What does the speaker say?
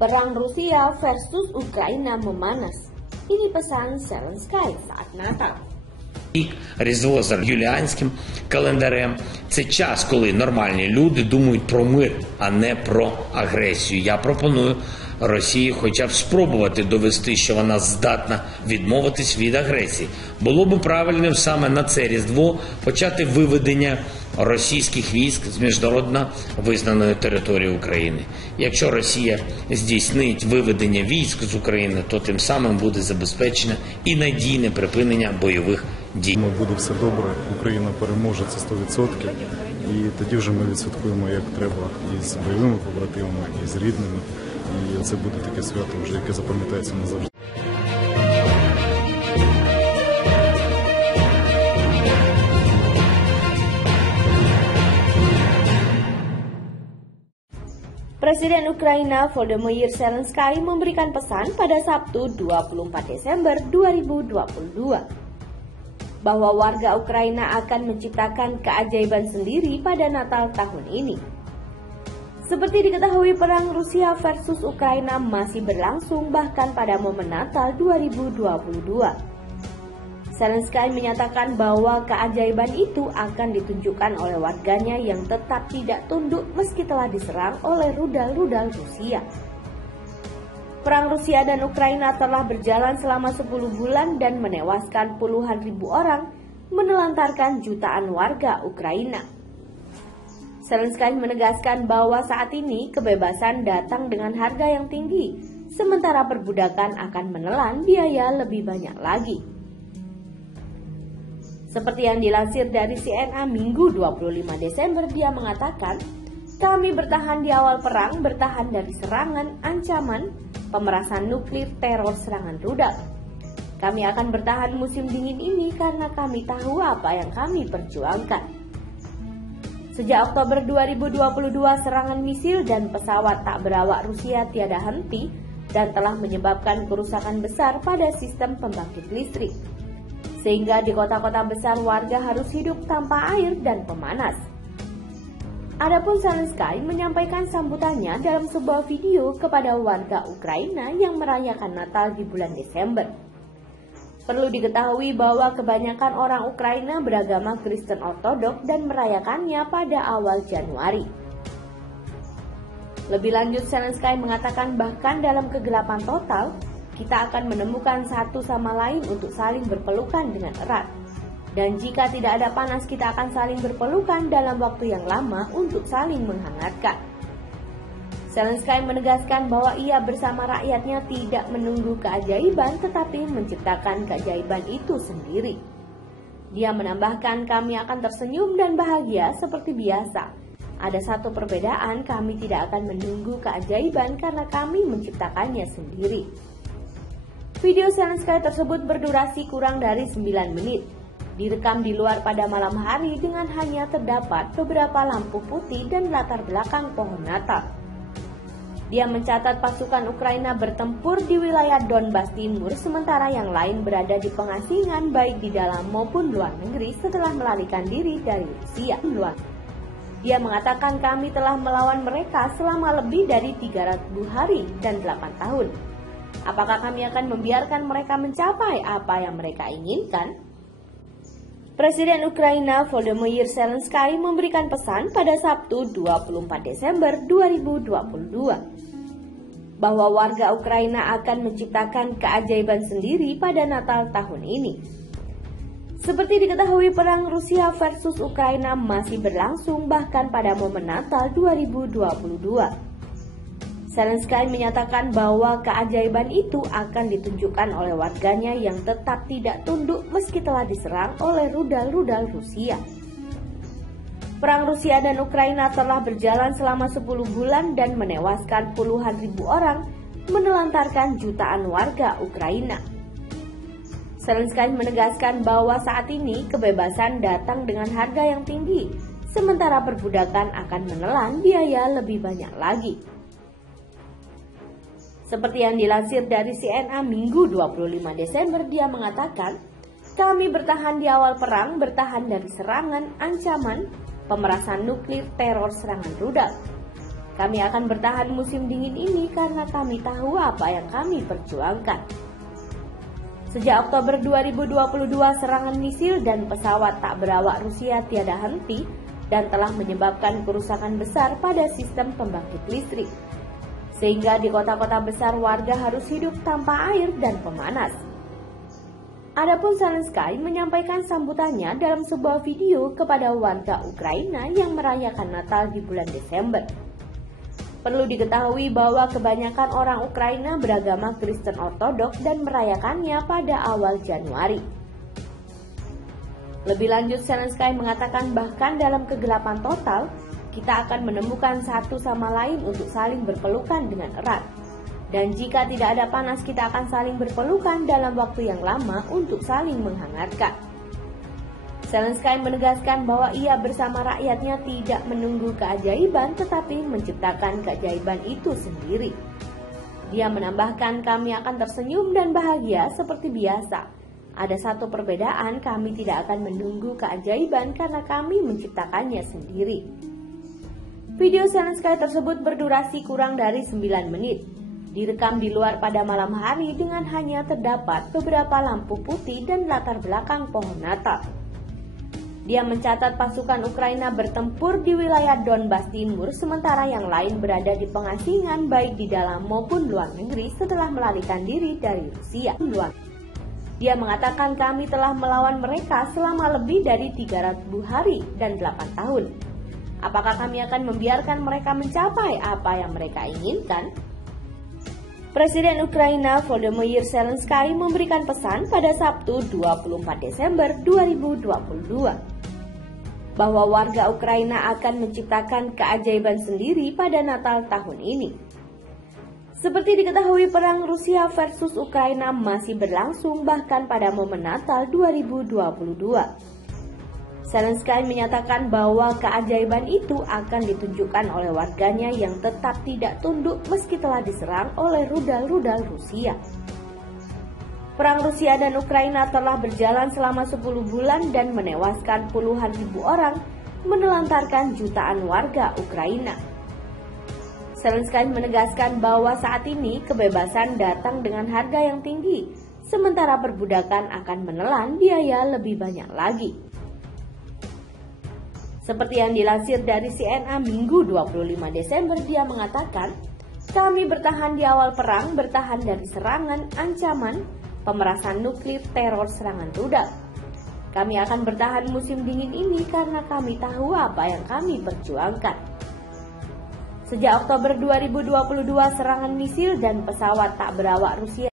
Perang Rusia versus Ukraina memanas. Ini pesan Zelensky saat Natal. Різдво за юліанським календарем – це час, коли нормальні люди думають про мир, а не про агресію. Я пропоную Росії хоча б спробувати довести, що вона здатна відмовитись від агресії. Було б правильним саме на це Різдво почати виведення російських військ з міжнародно визнаної території України. Якщо Росія здійснить виведення військ з України, то тим самим буде забезпечено і надійне припинення бойових дій. Буде все добре, Україна переможе, це 100%, і тоді вже ми відсвяткуємо як треба і з бойовими побратимами, і з рідними, і це буде таке свято вже, яке запам'ятається назавжди. Presiden Ukraina Volodymyr Zelensky memberikan pesan pada Sabtu 24 Desember 2022 bahwa warga Ukraina akan menciptakan keajaiban sendiri pada Natal tahun ini. Seperti diketahui, perang Rusia versus Ukraina masih berlangsung bahkan pada momen Natal 2022. Zelensky menyatakan bahwa keajaiban itu akan ditunjukkan oleh warganya yang tetap tidak tunduk meski telah diserang oleh rudal-rudal Rusia. Perang Rusia dan Ukraina telah berjalan selama 10 bulan dan menewaskan puluhan ribu orang, menelantarkan jutaan warga Ukraina. Zelensky menegaskan bahwa saat ini kebebasan datang dengan harga yang tinggi, sementara perbudakan akan menelan biaya lebih banyak lagi. Seperti yang dilansir dari CNN Minggu 25 Desember, dia mengatakan, "Kami bertahan di awal perang, bertahan dari serangan, ancaman, pemerasan nuklir, teror, serangan rudal. Kami akan bertahan musim dingin ini karena kami tahu apa yang kami perjuangkan." Sejak Oktober 2022, serangan misil dan pesawat tak berawak Rusia tiada henti dan telah menyebabkan kerusakan besar pada sistem pembangkit listrik. Sehingga di kota-kota besar warga harus hidup tanpa air dan pemanas. Adapun Zelensky menyampaikan sambutannya dalam sebuah video kepada warga Ukraina yang merayakan Natal di bulan Desember. Perlu diketahui bahwa kebanyakan orang Ukraina beragama Kristen Ortodok dan merayakannya pada awal Januari. Lebih lanjut, Zelensky mengatakan bahkan dalam kegelapan total, kita akan menemukan satu sama lain untuk saling berpelukan dengan erat. Dan jika tidak ada panas, kita akan saling berpelukan dalam waktu yang lama untuk saling menghangatkan. Zelensky menegaskan bahwa ia bersama rakyatnya tidak menunggu keajaiban, tetapi menciptakan keajaiban itu sendiri. Dia menambahkan, "Kami akan tersenyum dan bahagia seperti biasa. Ada satu perbedaan, kami tidak akan menunggu keajaiban karena kami menciptakannya sendiri." Video Zelensky tersebut berdurasi kurang dari 9 menit. Direkam di luar pada malam hari dengan hanya terdapat beberapa lampu putih dan latar belakang pohon Natal. Dia mencatat pasukan Ukraina bertempur di wilayah Donbas Timur, sementara yang lain berada di pengasingan baik di dalam maupun luar negeri setelah melarikan diri dari Rusia. Dia mengatakan, "Kami telah melawan mereka selama lebih dari 300 hari dan 8 tahun. Apakah kami akan membiarkan mereka mencapai apa yang mereka inginkan?" Presiden Ukraina Volodymyr Zelensky memberikan pesan pada Sabtu 24 Desember 2022 bahwa warga Ukraina akan menciptakan keajaiban sendiri pada Natal tahun ini. Seperti diketahui, perang Rusia versus Ukraina masih berlangsung bahkan pada momen Natal 2022. Zelensky menyatakan bahwa keajaiban itu akan ditunjukkan oleh warganya yang tetap tidak tunduk meski telah diserang oleh rudal-rudal Rusia. Perang Rusia dan Ukraina telah berjalan selama 10 bulan dan menewaskan puluhan ribu orang, menelantarkan jutaan warga Ukraina. Zelensky menegaskan bahwa saat ini kebebasan datang dengan harga yang tinggi, sementara perbudakan akan menelan biaya lebih banyak lagi. Seperti yang dilansir dari CNN Minggu 25 Desember, dia mengatakan, "Kami bertahan di awal perang, bertahan dari serangan, ancaman, pemerasan nuklir, teror, serangan rudal. Kami akan bertahan musim dingin ini karena kami tahu apa yang kami perjuangkan. Sejak Oktober 2022, serangan misil dan pesawat tak berawak Rusia tiada henti dan telah menyebabkan kerusakan besar pada sistem pembangkit listrik. Sehingga di kota-kota besar warga harus hidup tanpa air dan pemanas. Adapun Zelensky menyampaikan sambutannya dalam sebuah video kepada warga Ukraina yang merayakan Natal di bulan Desember. Perlu diketahui bahwa kebanyakan orang Ukraina beragama Kristen Ortodoks dan merayakannya pada awal Januari. Lebih lanjut, Zelensky mengatakan bahkan dalam kegelapan total, kita akan menemukan satu sama lain untuk saling berpelukan dengan erat. Dan jika tidak ada panas, kita akan saling berpelukan dalam waktu yang lama untuk saling menghangatkan. Zelensky menegaskan bahwa ia bersama rakyatnya tidak menunggu keajaiban tetapi menciptakan keajaiban itu sendiri. Dia menambahkan, kami akan tersenyum dan bahagia seperti biasa. Ada satu perbedaan, kami tidak akan menunggu keajaiban karena kami menciptakannya sendiri. Video Zelensky tersebut berdurasi kurang dari 9 menit. Direkam di luar pada malam hari dengan hanya terdapat beberapa lampu putih dan latar belakang pohon Natal. Dia mencatat pasukan Ukraina bertempur di wilayah Donbas Timur, sementara yang lain berada di pengasingan baik di dalam maupun luar negeri setelah melarikan diri dari Rusia. Dia mengatakan, kami telah melawan mereka selama lebih dari 300 hari dan 8 tahun. Apakah kami akan membiarkan mereka mencapai apa yang mereka inginkan? Presiden Ukraina Volodymyr Zelensky memberikan pesan pada Sabtu 24 Desember 2022 bahwa warga Ukraina akan menciptakan keajaiban sendiri pada Natal tahun ini. Seperti diketahui, perang Rusia versus Ukraina masih berlangsung bahkan pada momen Natal 2022. Zelensky menyatakan bahwa keajaiban itu akan ditunjukkan oleh warganya yang tetap tidak tunduk meski telah diserang oleh rudal-rudal Rusia. Perang Rusia dan Ukraina telah berjalan selama 10 bulan dan menewaskan puluhan ribu orang, menelantarkan jutaan warga Ukraina. Zelensky menegaskan bahwa saat ini kebebasan datang dengan harga yang tinggi, sementara perbudakan akan menelan biaya lebih banyak lagi. Seperti yang dilansir dari CNN Minggu 25 Desember, dia mengatakan, kami bertahan di awal perang, bertahan dari serangan, ancaman, pemerasan nuklir, teror, serangan rudal. Kami akan bertahan musim dingin ini karena kami tahu apa yang kami perjuangkan. Sejak Oktober 2022, serangan misil dan pesawat tak berawak Rusia